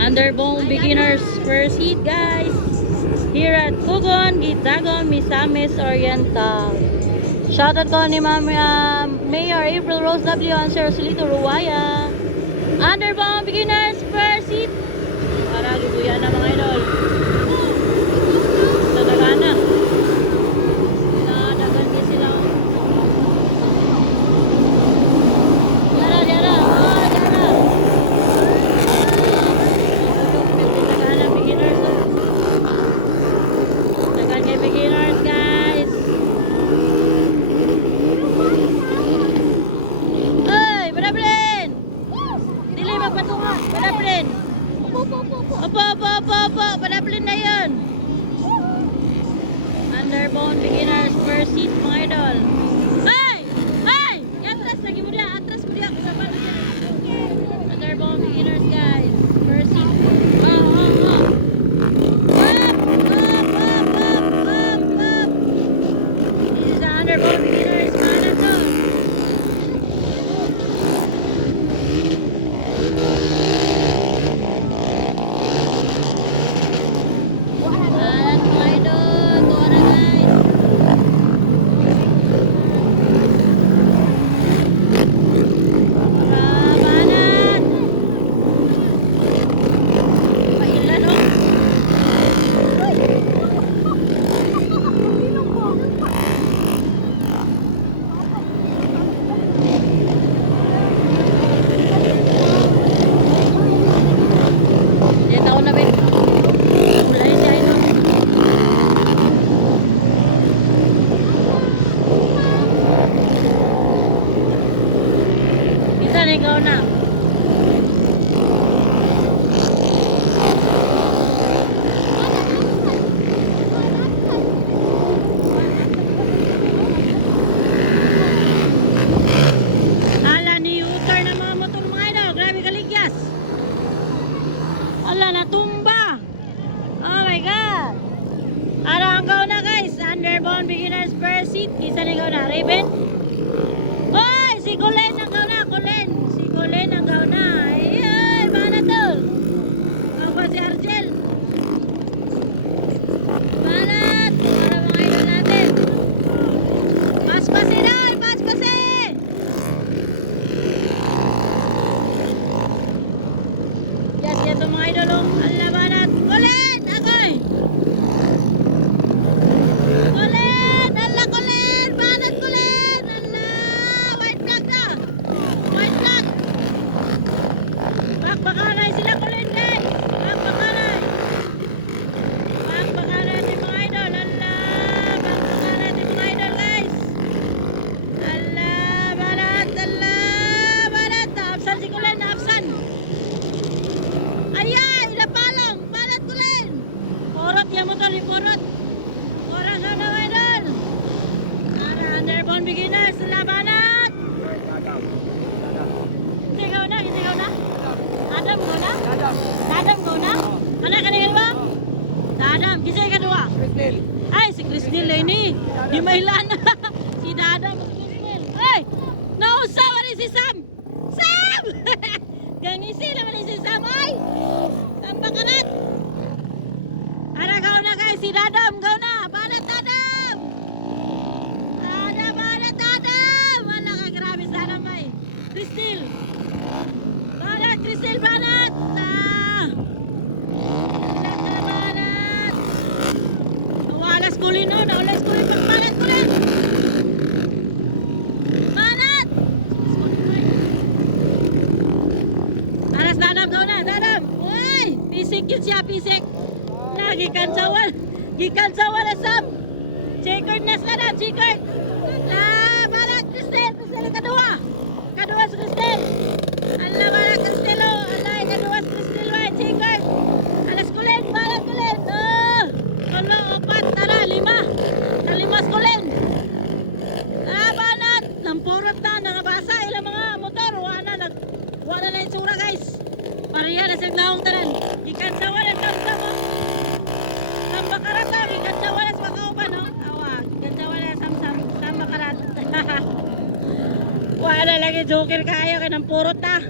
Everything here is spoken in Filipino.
Underbone beginners first seat guys. Here at Kugon, Gitagon, Misamis Oriental. Shoutout ko ni Mayor April Rose W. and Sir Solito Ruwaya. Underbone beginners first seat. Para gibuyan na mga idol. Tatagana. Nadagan din sila. Diara. Oh, diara. Tatagana beginners. Tagan kay beginners guys. Ay, Badablin. Dili magpatunga. Badablin. Opo. Badablin na yun. Underbone beginners first seat mga idol. Ay! Atras lagi mo dia. Atras mo dia. Underbone beginners guys. First seat. Up. This is the underbone beginners. Mana to? Alat mga idol. Tuwa na guys. Rabanan. Pailan o. Dia tahu na ba? Mulai siya ito. Bisa na ikaw na. Ala ni U-turn ng mga motor mga idol. Grabe kaligyas. Ala natumba. Oh my god. Ara ang na guys. Underbone beginners first seat. Isa na ikaw na. Raven. Oy! Si Gulen ang na. Si Gulen ang na. Ay, mana to? Ang ba si Argel? Banat. Para mga idol natin. Paspasin na. Paspasin. Yes, ito mga idol. Ala banat. Gulen! Akoy! Gulen! Ala Gulen! Banat Gulen! Ala! White flag na! White flag! Bakbakanay sila Gulen guys! Bakbakanay! Bakbakanay din mga idol! Ala! Bakbakanay din mga idol guys! Ala! Banat! Ala! Banat! Naapsan si Gulen! Naapsan! Ayan! Ilapalong! Banat Gulen! Porot yung motor ni Porot! Porot na mga idol! Para underbone beginners! Labanat! Hindi ikaw na? Adam ko na? Adam ko na? Anak ka na ba? Adam, kisay ka doa? Ay, si Crisnil ini. Di mailan na. Si Adam at Crisnil. Ay, nausawa rin si Sam. Sam! Gangisi naman rin si Sam. Ay, tambakarat. Ara kau na guys, si Adam kau na. Banat Adam. Banat Adam. Mana ka grabe sa Adam ay. Crisnil. Banat, Crisnil, banat. Banat. Walas kulin no, walas kulin. Banat kulin. Banat. Aras Dadam daw na, Dadam. Uy, pisik yun siya, pisik. Gikan sawal na Sam. Checkered na sa Dadam, checkered. Banat, Cristel ang kadua. Kadua sa Cristel. Ala, banat, Cristel, oh. Ala, kadua sa Cristel, wala, checkered. Alas kulen, banat kulen. Oh, kalo, opat, tara, lima. Kalimas kulen. Banat. Lampurot na, nangabasa. Ilang mga motor, wala na yung sura guys. Pariya na sa naong tanan. Gikan sa wala tam-tam. Tambakarat, gikan sa wala sa makaupan, no? Awa, gikan sa wala sam-sam. Tambakarat. Wala lagi joker kayo, kanang purot na.